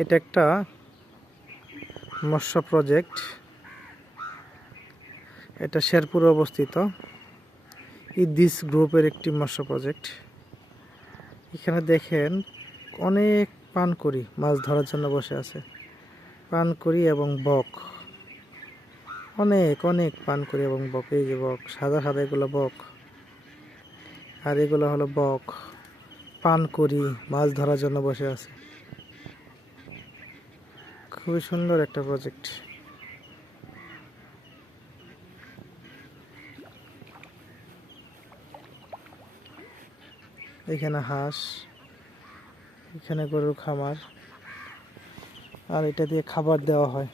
এটা একটা মৎস্য প্রজেক্ট। এটা শেরপুরে অবস্থিত ইদিস গ্রুপের একটি মৎস্য প্রজেক্ট। এখানে দেখেন অনেক পানকড়ি মাছ ধরার জন্য বসে আছে। পানকড়ি এবং বক, অনেক অনেক পানকড়ি এবং বক। এই যে বক, সাদা সাদা এগুলো বক, আর এগুলো হলো বক। পানকড়ি মাছ ধরার জন্য বসে আছে। খুবই সুন্দর একটা প্রজেক্ট। এখানে হাঁস, এখানে গরুর খামার, আর এটা দিয়ে খাবার দেওয়া হয়।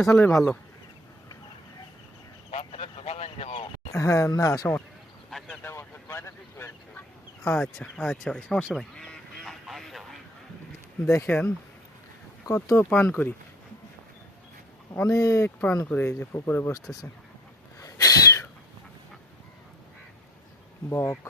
আসলে ভালো। হ্যাঁ, না সমস্যা। আচ্ছা আচ্ছা ভাই, সমস্যা নাই। দেখেন কত পান করি, অনেক পান করে এই যে পুকুরে বসতেছে বক।